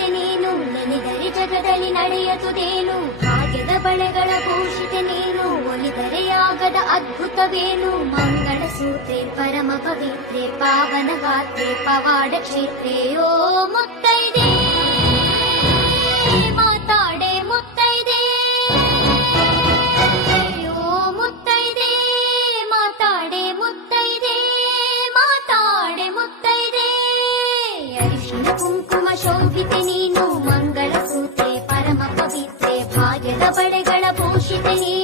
ಶೋಭಿತೆ ನೀನು, ನೆನೆದರೆ ಜಗದಲ್ಲಿ ನಡೆಯತುದೇನು, ಭಾಗ್ಯದ ಬಳೆಗಳ ಭೂಷಿತೆ ನೀನು, ಒಲಿದರೆ ಆಗದ ಅದ್ಭುತವೇನು, ಮಂಗಳ ಸೂತ್ರೆ ಪರಮ ಪವಿತ್ರೆ ಪಾವನ ಗಾತ್ರೆ ಪವಾಡ ಕ್ಷೇತ್ರೆ ಓ ಮುತ್ತೈದೆ ಮಾತಾಡೆ ಮುತ್ತೈದೆ, ಓ ಮುತ್ತೈದೆ ಮಾತಾಡೆ ಮುತ್ತೈದೆ, ಮಾತಾಡೆ ಮುತ್ತೈದೆ. ಅರಿಶಿನ ಕುಂಕುಮ ಶೋಭಿತೆ ನೀನು, ಮಂಗಳ ಸೂತ್ರೆ ಪರಮ ಪವಿತ್ರೆ ಭಾಗ್ಯದ ಬಳೆಗಳ ಭೂಷಿತೆ ನೀನು,